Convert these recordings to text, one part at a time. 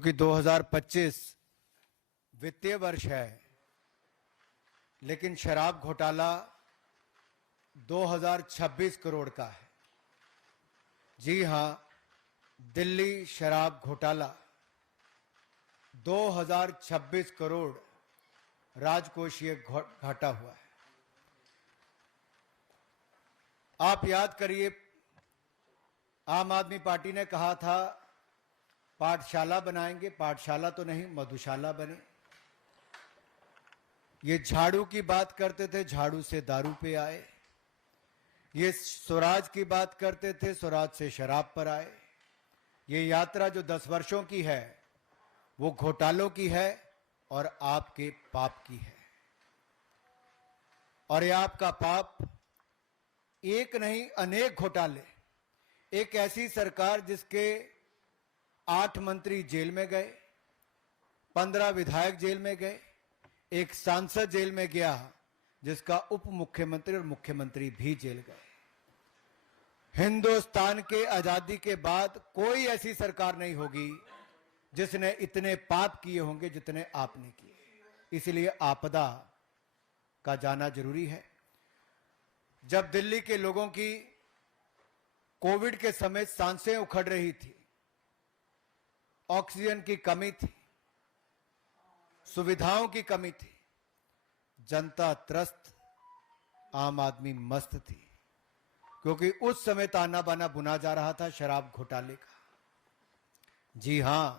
कि 2025 वित्तीय वर्ष है, लेकिन शराब घोटाला 2026 करोड़ का है। जी हां, दिल्ली शराब घोटाला 2026 करोड़ राजकोषीय घाटा हुआ है। आप याद करिए, आम आदमी पार्टी ने कहा था पाठशाला बनाएंगे, पाठशाला तो नहीं मधुशाला बने। ये झाड़ू की बात करते थे, झाड़ू से दारू पे आए। ये स्वराज की बात करते थे, स्वराज से शराब पर आए। ये यात्रा जो 10 वर्षों की है वो घोटालों की है और आपके पाप की है। और ये आपका पाप एक नहीं अनेक घोटाले, एक ऐसी सरकार जिसके 8 मंत्री जेल में गए, 15 विधायक जेल में गए, एक सांसद जेल में गया जिसका उप मुख्यमंत्री और मुख्यमंत्री भी जेल गए। हिंदुस्तान के आजादी के बाद कोई ऐसी सरकार नहीं होगी जिसने इतने पाप किए होंगे जितने आपने किए। इसलिए आपदा का जाना जरूरी है। जब दिल्ली के लोगों की कोविड के समय सांसें उखड़ रही थी, ऑक्सीजन की कमी थी, सुविधाओं की कमी थी, जनता त्रस्त, आम आदमी मस्त थी, क्योंकि उस समय ताना बाना बुना जा रहा था शराब घोटाले का। जी हां,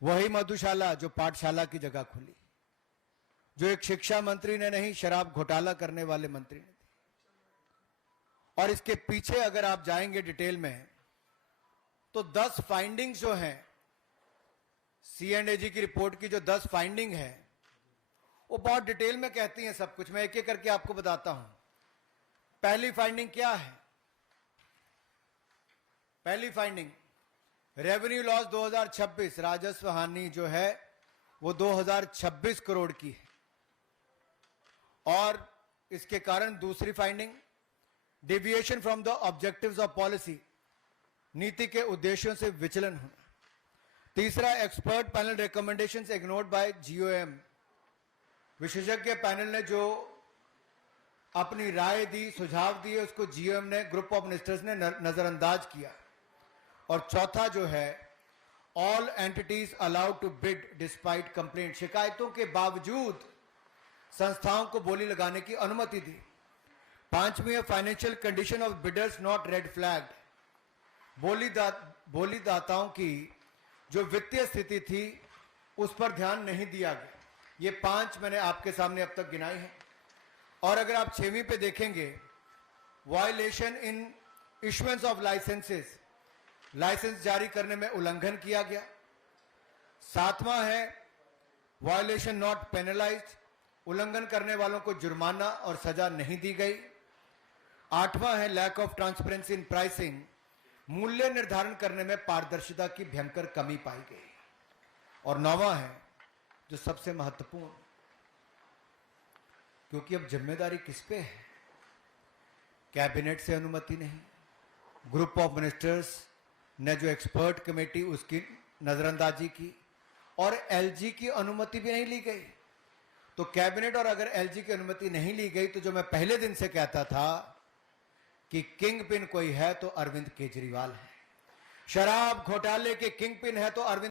वही मधुशाला जो पाठशाला की जगह खुली, जो एक शिक्षा मंत्री ने नहीं, शराब घोटाला करने वाले मंत्री ने दी। और इसके पीछे अगर आप जाएंगे डिटेल में तो 10 फाइंडिंग्स जो हैं, C&AG की रिपोर्ट की जो 10 फाइंडिंग है वो बहुत डिटेल में कहती हैं सब कुछ। मैं एक एक करके आपको बताता हूं। पहली फाइंडिंग क्या है? पहली फाइंडिंग, रेवेन्यू लॉस 2026, राजस्व हानि जो है वो 2026 करोड़ की है। और इसके कारण दूसरी finding, deviation from the objectives of policy, नीति के उद्देश्यों से विचलन होना। तीसरा, expert panel recommendations ignored bye GOM, विशेषज्ञ पैनल ने जो अपनी राय दी, सुझाव दिए, उसको GOM ने, ग्रुप ऑफ मिनिस्टर्स ने नजरअंदाज किया। और चौथा जो है, all entities allowed to bid despite complaint, शिकायतों के बावजूद संस्थाओं को बोली लगाने की अनुमति दी। पांचवी, financial condition of bidders not red flagged, बोलीदाताओं की जो वित्तीय स्थिति थी उस पर ध्यान नहीं दिया गया। ये 5 मैंने आपके सामने अब तक गिनाई है। और अगर आप 6वीं पे देखेंगे, violation in issuance of licences, licence जारी करने में उल्लंघन किया गया। 7वां है वायलेशन नॉट पेनलाइज्ड, उल्लंघन करने वालों को जुर्माना और सजा नहीं दी गई। 8वां है lack of transparency in pricing, मूल्य निर्धारण करने में पारदर्शिता की भयंकर कमी पाई गई। और 9वां है जो सबसे महत्वपूर्ण, क्योंकि अब जिम्मेदारी किस पे है? कैबिनेट से अनुमति नहीं, ग्रुप ऑफ मिनिस्टर्स ने जो एक्सपर्ट कमेटी उसकी नजरअंदाजी की, और LG की अनुमति भी नहीं ली गई। तो कैबिनेट और अगर LG की अनुमति नहीं ली गई तो जो मैं पहले दिन से कहता था कि किंग पिन कोई है तो अरविंद केजरीवाल है। शराब घोटाले के किंग पिन है तो अरविंद